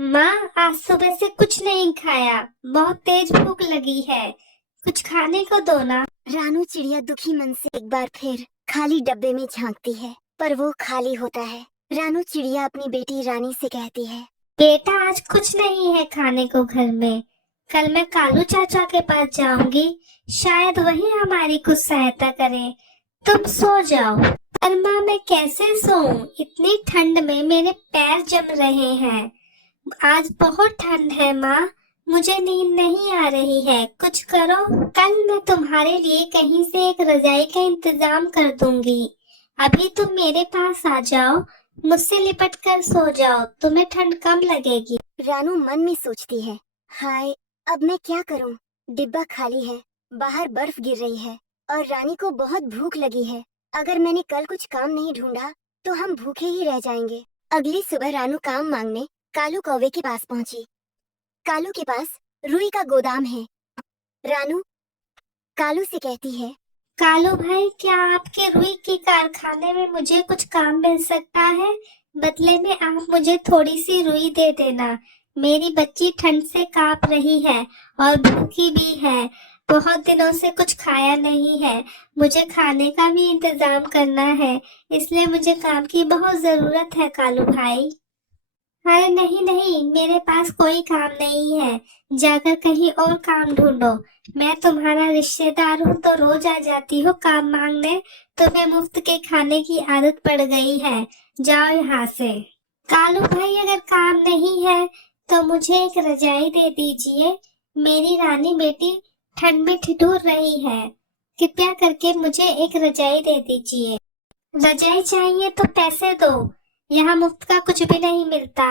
माँ, आज सुबह से कुछ नहीं खाया। बहुत तेज भूख लगी है। कुछ खाने को दो ना। रानू चिड़िया दुखी मन से एक बार फिर खाली डब्बे में झांकती है, पर वो खाली होता है। रानू चिड़िया अपनी बेटी रानी से कहती है, बेटा, आज कुछ नहीं है खाने को घर में। कल मैं कालू चाचा के पास जाऊंगी। शायद वही हमारी कुछ सहायता करे। तुम सो जाओ। पर माँ, मैं कैसे सोऊं? इतनी ठंड में मेरे पैर जम रहे हैं। आज बहुत ठंड है माँ। मुझे नींद नहीं आ रही है। कुछ करो। कल मैं तुम्हारे लिए कहीं से एक रजाई का इंतजाम कर दूंगी। अभी तुम मेरे पास आ जाओ। मुझसे लिपट कर सो जाओ। तुम्हें ठंड कम लगेगी। रानू मन में सोचती है, हाय, अब मैं क्या करूं? डिब्बा खाली है, बाहर बर्फ गिर रही है और रानी को बहुत भूख लगी है। अगर मैंने कल कुछ काम नहीं ढूंढा तो हम भूखे ही रह जाएंगे। अगली सुबह रानू काम मांगने कालू कौवे के पास पहुंची। कालू के पास रुई का गोदाम है। रानू कालू से कहती है, कालू भाई, क्या आपके रुई के कारखाने में मुझे कुछ काम मिल सकता है? बदले में आप मुझे थोड़ी सी रुई दे देना। मेरी बच्ची ठंड से कांप रही है और भूखी भी है। बहुत दिनों से कुछ खाया नहीं है। मुझे खाने का भी इंतजाम करना है। इसलिए मुझे काम की बहुत जरूरत है कालू भाई। अरे नहीं नहीं, मेरे पास कोई काम नहीं है। जाकर कहीं और काम ढूंढो। मैं तुम्हारा रिश्तेदार हूँ तो रोज आ जाती हूँ काम मांगने। तुम्हें मुफ्त के खाने की आदत पड़ गई है। जाओ यहाँ से। कालू भाई, अगर काम नहीं है तो मुझे एक रजाई दे दीजिए। मेरी रानी बेटी ठंड में ठिठुर रही है। कृपया करके मुझे एक रजाई दे दीजिए। रजाई चाहिए तो पैसे दो। यहाँ मुफ्त का कुछ भी नहीं मिलता।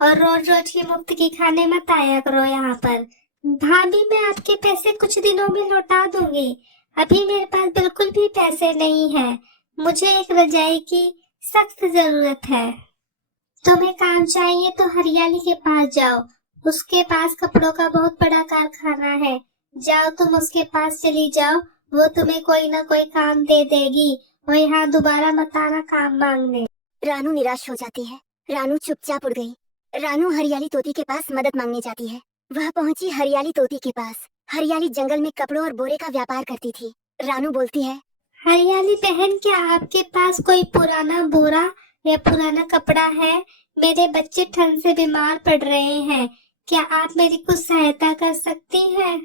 और रोज रोज की मुफ्त की खाने मत आया करो यहाँ पर। भाभी, मैं आपके पैसे कुछ दिनों में लौटा दूंगी। अभी मेरे पास बिल्कुल भी पैसे नहीं है। मुझे एक रजाई की सख्त जरूरत है। तुम्हें काम चाहिए तो हरियाली के पास जाओ। उसके पास कपड़ों का बहुत बड़ा कारखाना है। जाओ, तुम उसके पास चली जाओ। वो तुम्हें कोई ना कोई काम दे देगी। और यहाँ दोबारा मत आना काम मांगने। रानू निराश हो जाती है। रानू चुपचाप उड़ गई। रानू हरियाली तोती के पास मदद मांगने जाती है। वह पहुंची हरियाली तोती के पास। हरियाली जंगल में कपड़ों और बोरे का व्यापार करती थी। रानू बोलती है, हरियाली बहन, क्या आपके पास कोई पुराना बोरा या पुराना कपड़ा है? मेरे बच्चे ठंड से बीमार पड़ रहे हैं। क्या आप मेरी कुछ सहायता कर सकती हैं?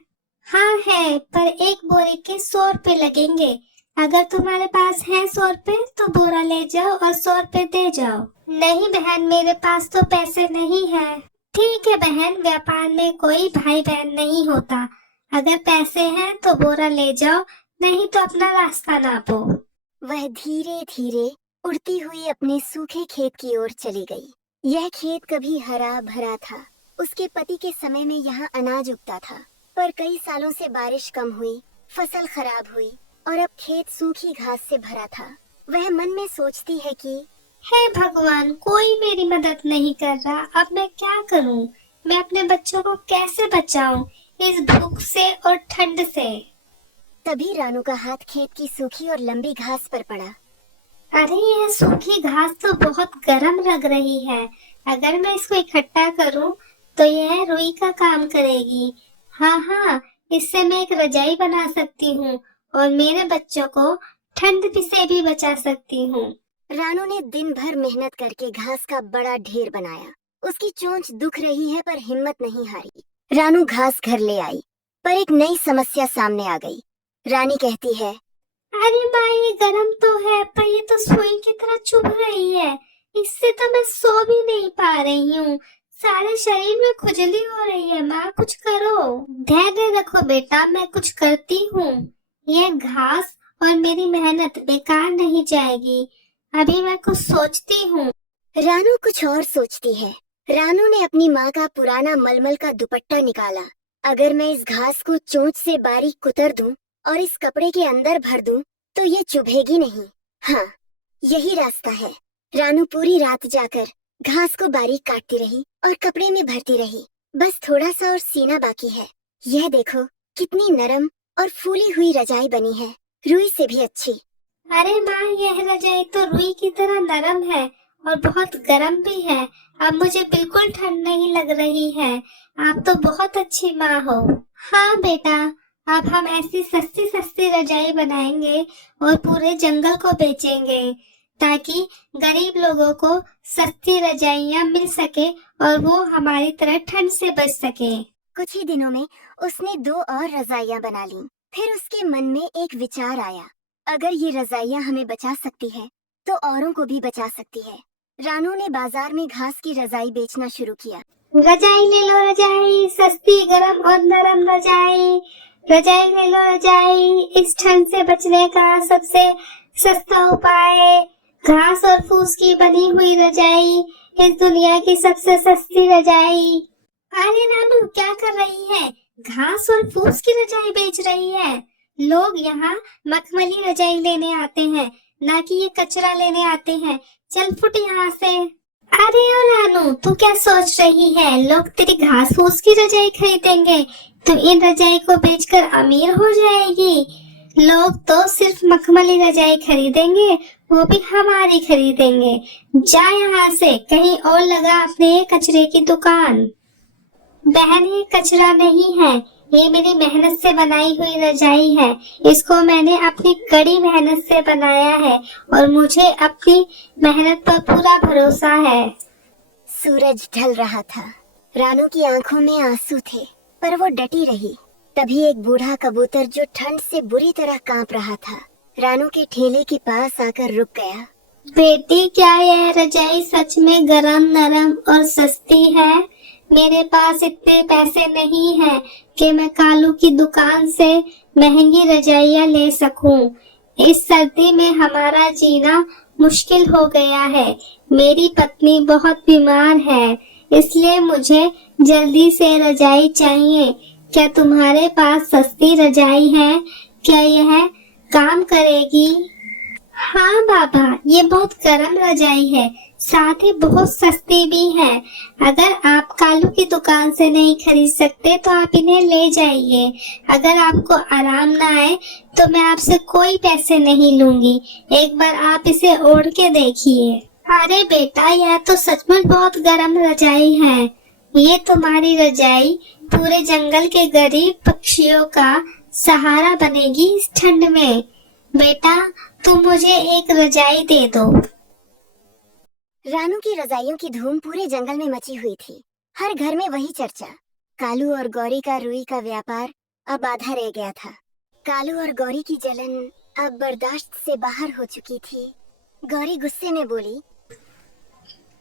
हाँ है, पर एक बोरे के 100 रुपए लगेंगे। अगर तुम्हारे पास है 100 रुपए तो बोरा ले जाओ और 100 रुपए दे जाओ। नहीं बहन, मेरे पास तो पैसे नहीं है। ठीक है बहन, व्यापार में कोई भाई बहन नहीं होता। अगर पैसे हैं तो बोरा ले जाओ, नहीं तो अपना रास्ता नापो। वह धीरे धीरे उड़ती हुई अपने सूखे खेत की ओर चली गई। यह खेत कभी हरा भरा था। उसके पति के समय में यहाँ अनाज उगता था, पर कई सालों से बारिश कम हुई, फसल खराब हुई और अब खेत सूखी घास से भरा था। वह मन में सोचती है कि हे भगवान, कोई मेरी मदद नहीं कर रहा। अब मैं क्या करूं? मैं अपने बच्चों को कैसे बचाऊं इस भूख से और ठंड से? तभी रानू का हाथ खेत की सूखी और लंबी घास पर पड़ा। अरे, यह सूखी घास तो बहुत गर्म लग रही है। अगर मैं इसको इकट्ठा करूं तो यह रुई का काम करेगी। हाँ हाँ, इससे मैं एक रजाई बना सकती हूँ और मेरे बच्चों को ठंड से भी बचा सकती हूँ। रानू ने दिन भर मेहनत करके घास का बड़ा ढेर बनाया। उसकी चोंच दुख रही है पर हिम्मत नहीं हारी। रानू घास घर ले आई, पर एक नई समस्या सामने आ गई। रानी कहती है, अरे माँ, ये गरम तो है पर ये तो सुई की तरह चुभ रही है। इससे तो मैं सो भी नहीं पा रही हूँ। सारे शरीर में खुजली हो रही है। माँ, कुछ करो। धैर्य रखो बेटा, मैं कुछ करती हूँ। यह घास और मेरी मेहनत बेकार नहीं जाएगी। अभी मैं कुछ सोचती हूँ। रानू कुछ और सोचती है। रानू ने अपनी माँ का पुराना मलमल का दुपट्टा निकाला। अगर मैं इस घास को चोंच से बारीक कुतर दूं और इस कपड़े के अंदर भर दूं, तो ये चुभेगी नहीं। हाँ, यही रास्ता है। रानू पूरी रात जाकर घास को बारीक काटती रही और कपड़े में भरती रही। बस थोड़ा सा और सीना बाकी है। यह देखो, कितनी नरम और फूली हुई रजाई बनी है, रुई से भी अच्छी। अरे माँ, यह रजाई तो रुई की तरह नरम है और बहुत गर्म भी है। अब मुझे बिल्कुल ठंड नहीं लग रही है। आप तो बहुत अच्छी माँ हो। हाँ बेटा, अब हम ऐसी सस्ती सस्ती रजाई बनाएंगे और पूरे जंगल को बेचेंगे, ताकि गरीब लोगों को सस्ती रजाइयाँ मिल सके और वो हमारी तरह ठंड से बच सके। कुछ ही दिनों में उसने 2 और रजाइयां बना लीं। फिर उसके मन में एक विचार आया, अगर ये रजाइयां हमें बचा सकती है तो औरों को भी बचा सकती है। रानू ने बाजार में घास की रजाई बेचना शुरू किया। रजाई ले लो रजाई, सस्ती गरम और नरम रजाई। रजाई ले लो रजाई, इस ठंड से बचने का सबसे सस्ता उपाय। घास और फूस की बनी हुई रजाई, इस दुनिया की सबसे सस्ती रजाई। अरे रानू, क्या कर रही है? घास और फूस की रजाई बेच रही है। लोग यहाँ मखमली रजाई लेने आते हैं, ना कि ये कचरा लेने आते हैं। चल फुट यहाँ से। अरे ओ रानू, तू क्या सोच रही है? लोग तेरी घास फूस की रजाई खरीदेंगे, तू इन रजाई को बेचकर अमीर हो जाएगी। लोग तो सिर्फ मखमली रजाई खरीदेंगे, वो भी हमारी खरीदेंगे। जा यहाँ से, कहीं और लगा अपने ये कचरे की दुकान। बहन, ये कचरा नहीं है, ये मेरी मेहनत से बनाई हुई रजाई है। इसको मैंने अपनी कड़ी मेहनत से बनाया है और मुझे अपनी मेहनत पर पूरा भरोसा है। सूरज ढल रहा था। रानू की आंखों में आंसू थे, पर वो डटी रही। तभी एक बूढ़ा कबूतर जो ठंड से बुरी तरह कांप रहा था, रानू के ठेले के पास आकर रुक गया। बेटी, क्या यह रजाई सच में गरम, नरम और सस्ती है? मेरे पास इतने पैसे नहीं हैं कि मैं कालू की दुकान से महंगी रजाइयाँ ले सकूं। इस सर्दी में हमारा जीना मुश्किल हो गया है। मेरी पत्नी बहुत बीमार है, इसलिए मुझे जल्दी से रजाई चाहिए। क्या तुम्हारे पास सस्ती रजाई है? क्या यह काम करेगी? हाँ बाबा, ये बहुत गर्म रजाई है, साथ ही बहुत सस्ती भी है। अगर आप कालू की दुकान से नहीं खरीद सकते तो आप इन्हें ले जाइए। अगर आपको आराम ना आए तो मैं आपसे कोई पैसे नहीं लूंगी। एक बार आप इसे ओढ़ के देखिए। अरे बेटा, यह तो सचमुच बहुत गर्म रजाई है। ये तुम्हारी रजाई पूरे जंगल के गरीब पक्षियों का सहारा बनेगी इस ठंड में। बेटा, तुम मुझे एक रजाई दे दो। रानू की रजाइयों की धूम पूरे जंगल में मची हुई थी। हर घर में वही चर्चा। कालू और गौरी का रुई का व्यापार अब आधा रह गया था। कालू और गौरी की जलन अब बर्दाश्त से बाहर हो चुकी थी। गौरी गुस्से में बोली,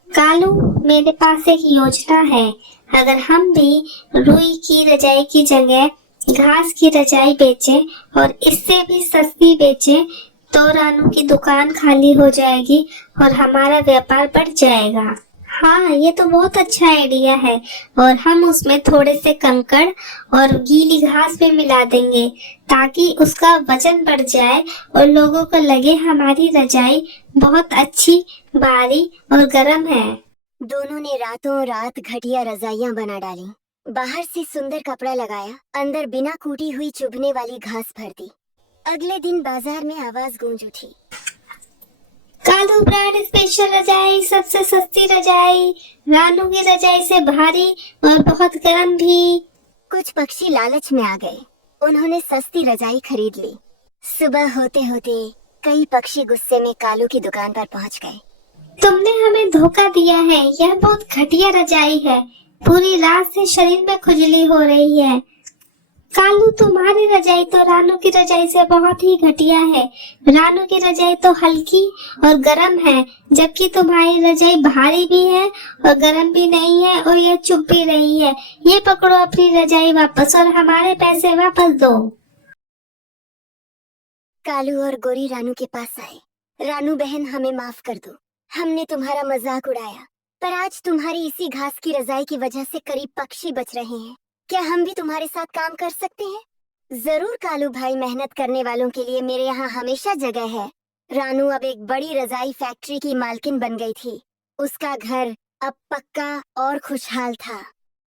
कालू, मेरे पास एक योजना है। अगर हम भी रुई की रजाई की जगह घास की रजाई बेचें और इससे भी सस्ती बेचें तो रानू की दुकान खाली हो जाएगी और हमारा व्यापार बढ़ जाएगा। हाँ, ये तो बहुत अच्छा आइडिया है। और हम उसमें थोड़े से कंकड़ और गीली घास भी मिला देंगे ताकि उसका वजन बढ़ जाए और लोगों को लगे हमारी रजाई बहुत अच्छी, भारी और गर्म है। दोनों ने रातों रात घटिया रजाइयां बना डाली। बाहर से सुंदर कपड़ा लगाया, अंदर बिना कूटी हुई चुभने वाली घास भर दी। अगले दिन बाजार में आवाज गूंज उठी, कालू ब्रांड स्पेशल रजाई, सबसे सस्ती रजाई, रानू की रजाई से भारी और बहुत गर्म भी। कुछ पक्षी लालच में आ गए। उन्होंने सस्ती रजाई खरीद ली। सुबह होते होते कई पक्षी गुस्से में कालू की दुकान पर पहुंच गए। तुमने हमें धोखा दिया है, यह बहुत घटिया रजाई है। पूरी रात से शरीर में खुजली हो रही है। कालू, तुम्हारी रजाई तो रानू की रजाई से बहुत ही घटिया है। रानू की रजाई तो हल्की और गर्म है, जबकि तुम्हारी रजाई भारी भी है और गर्म भी नहीं है और यह चुभ भी रही है। ये पकड़ो अपनी रजाई वापस और हमारे पैसे वापस दो। कालू और गोरी रानू के पास आए। रानू बहन, हमें माफ कर दो। हमने तुम्हारा मजाक उड़ाया, पर आज तुम्हारी इसी घास की रजाई की वजह से करीब पक्षी बच रहे हैं। क्या हम भी तुम्हारे साथ काम कर सकते हैं? जरूर कालू भाई, मेहनत करने वालों के लिए मेरे यहाँ हमेशा जगह है। रानू अब एक बड़ी रजाई फैक्ट्री की मालकिन बन गई थी। उसका घर अब पक्का और खुशहाल था।